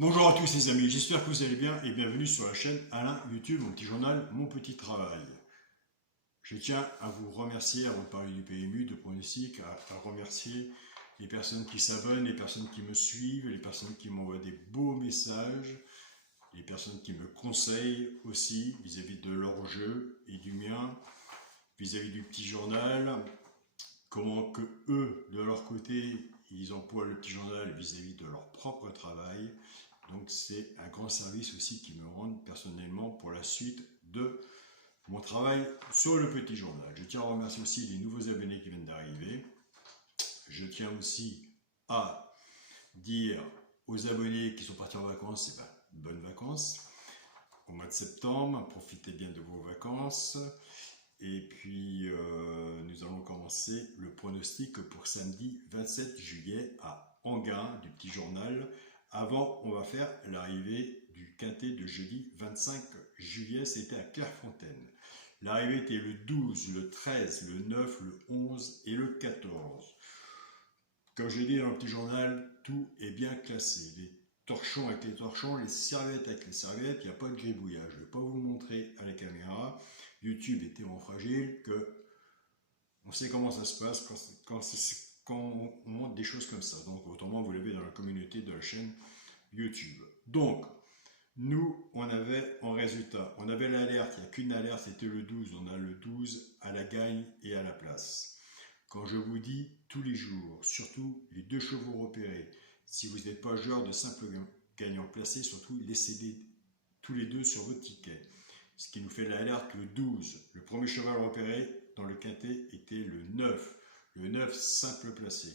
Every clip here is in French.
Bonjour à tous les amis, j'espère que vous allez bien et bienvenue sur la chaîne Alain YouTube, mon petit journal, mon petit travail. Je tiens à vous remercier, avant de parler du PMU, de pronostic, à remercier les personnes qui s'abonnent, les personnes qui me suivent, les personnes qui m'envoient des beaux messages, les personnes qui me conseillent aussi vis-à-vis de leur jeu et du mien, vis-à-vis du petit journal, comment que eux, de leur côté, ils emploient le petit journal vis-à-vis de leur propre travail. Donc c'est un grand service aussi qui me rendent personnellement pour la suite de mon travail sur le petit journal. Je tiens à remercier aussi les nouveaux abonnés qui viennent d'arriver. Je tiens aussi à dire aux abonnés qui sont partis en vacances, bonnes vacances au mois de septembre, profitez bien de vos vacances. Et puis nous allons commencer le pronostic pour samedi 27 juillet à Enghien du petit journal. Avant, on va faire l'arrivée du quintet de jeudi 25 juillet, c'était à Clairefontaine. L'arrivée était le 12, le 13, le 9, le 11 et le 14. Comme je dis dans le petit journal, tout est bien classé. Les torchons avec les torchons, les serviettes avec les serviettes, il n'y a pas de gribouillage. Je ne vais pas vous le montrer à la caméra. YouTube est tellement fragile que on sait comment ça se passe quand on montre des choses comme ça. Donc autrement vous l'avez dans la communauté de la chaîne YouTube. Donc nous on avait en résultat, on avait l'alerte, il n'y a qu'une alerte, c'était le 12. On a le 12 à la gagne et à la place. Quand je vous dis tous les jours, surtout les deux chevaux repérés, si vous n'êtes pas joueur de simple gagnant placé, surtout laissez-les tous les deux sur votre ticket. Ce qui nous fait l'alerte le 12. Le premier cheval repéré dans le quintet était le 9. Le 9 simple placé.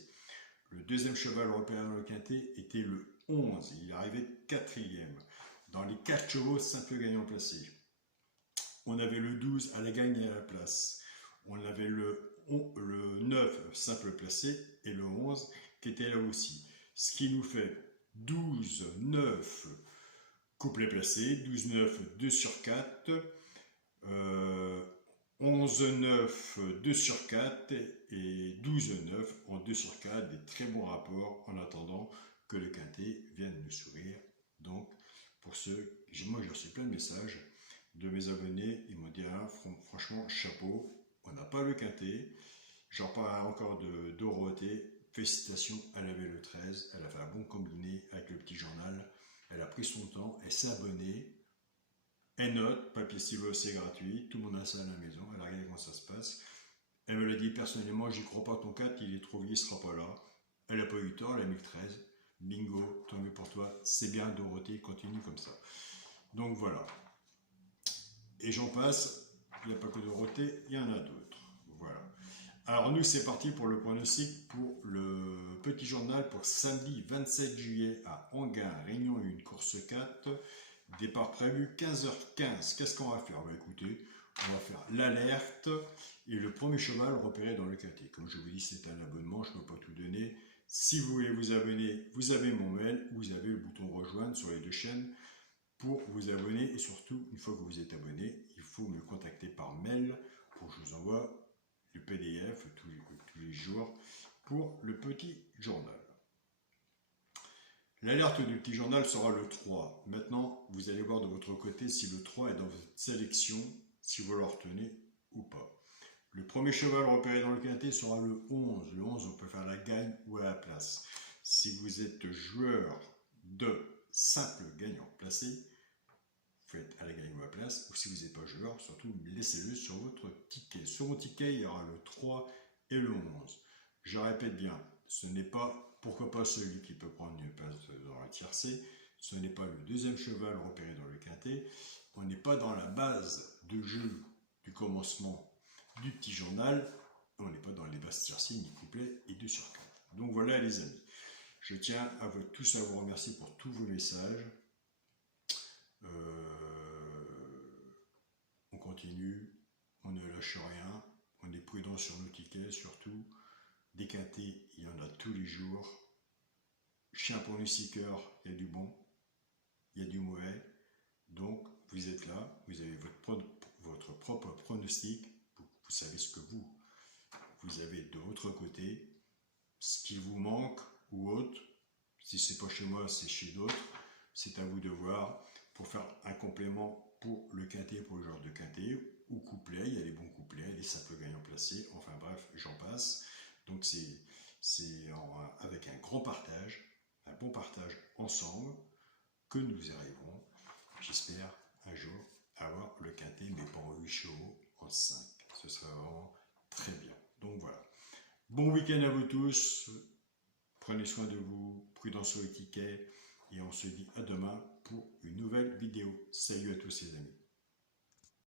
Le deuxième cheval repéré dans le quintet était le 11. Il arrivait quatrième. Dans les 4 chevaux simple gagnant placé, on avait le 12 à la gagne et à la place. On avait le 9 simple placé et le 11 qui était là aussi. Ce qui nous fait 12, 9 couplet placé, 12-9, 2 sur 4, 11-9, 2 sur 4 et 12-9 en 2 sur 4, des très bons rapports en attendant que le quintet vienne nous sourire. Donc, pour ceux, moi j'ai reçu plein de messages de mes abonnés, ils m'ont dit ah, franchement chapeau, on n'a pas le quintet. J'en parle encore de Dorothée, félicitations, elle avait le 13, elle a fait un bon combiné avec le petit journal. Elle a pris son temps, elle s'est abonnée, elle note, papier stylo c'est gratuit, tout le monde a ça à la maison, elle a regardé comment ça se passe. Elle me l'a dit personnellement, j'y crois pas ton 4, il est trop vieux, il sera pas là. Elle n'a pas eu tort, elle a mis le 13. Bingo, tant mieux pour toi, c'est bien Dorothée, continue comme ça. Donc voilà. Et j'en passe, il n'y a pas que Dorothée, il y en a d'autres. Voilà. Alors nous c'est parti pour le pronostic pour le petit journal pour samedi 27 juillet à Enghien, Réunion 1, course 4, départ prévu 15h15. Qu'est-ce qu'on va faire? Écoutez, on va faire l'alerte et le premier cheval repéré dans le quintet. Comme je vous dis, c'est un abonnement, je ne peux pas tout donner. Si vous voulez vous abonner, vous avez mon mail, vous avez le bouton rejoindre sur les deux chaînes pour vous abonner. Et surtout, une fois que vous êtes abonné, il faut me contacter par mail pour que je vous envoie le PDF tous les jours pour le petit journal. L'alerte du petit journal sera le 3. Maintenant, vous allez voir de votre côté si le 3 est dans votre sélection, si vous le retenez ou pas. Le premier cheval repéré dans le quintet sera le 11. Le 11, on peut faire la gagne ou à la place. Si vous êtes joueur de simple gagnant placé, faites à la gagne ou à la place, ou si vous n'êtes pas joueur, surtout laissez-le sur votre ticket. Sur mon ticket, il y aura le 3 et le 11. Je répète bien, ce n'est pas, pourquoi pas celui qui peut prendre une place dans la tiercée, ce n'est pas le deuxième cheval repéré dans le quintet, on n'est pas dans la base de jeu du commencement du petit journal, on n'est pas dans les bases tiercées, ni couplet et 2 sur 4. Donc voilà les amis, je tiens à vous tous à vous remercier pour tous vos messages. On continue, on ne lâche rien, on est prudent sur nos tickets surtout. Des quintés, il y en a tous les jours. Chien pour le seeker, il y a du bon, il y a du mauvais. Donc vous êtes là, vous avez votre propre pronostic, vous savez ce que vous avez de votre côté, ce qui vous manque ou autre. Si c'est pas chez moi, c'est chez d'autres. c'est à vous de voir pour faire un complément pour le quintet, pour le joueur de quintet, ou couplet, il y a les bons couplets, les simples gagnants placés, enfin bref, j'en passe. Donc c'est avec un grand partage, un bon partage ensemble, que nous y arriverons, j'espère, un jour, avoir le quintet, mais pas en 8 chevaux, en 5. Ce serait vraiment très bien. Donc voilà. Bon week-end à vous tous. Prenez soin de vous, prudence sur les tickets, et on se dit à demain pour une nouvelle vidéo. Salut à tous les amis.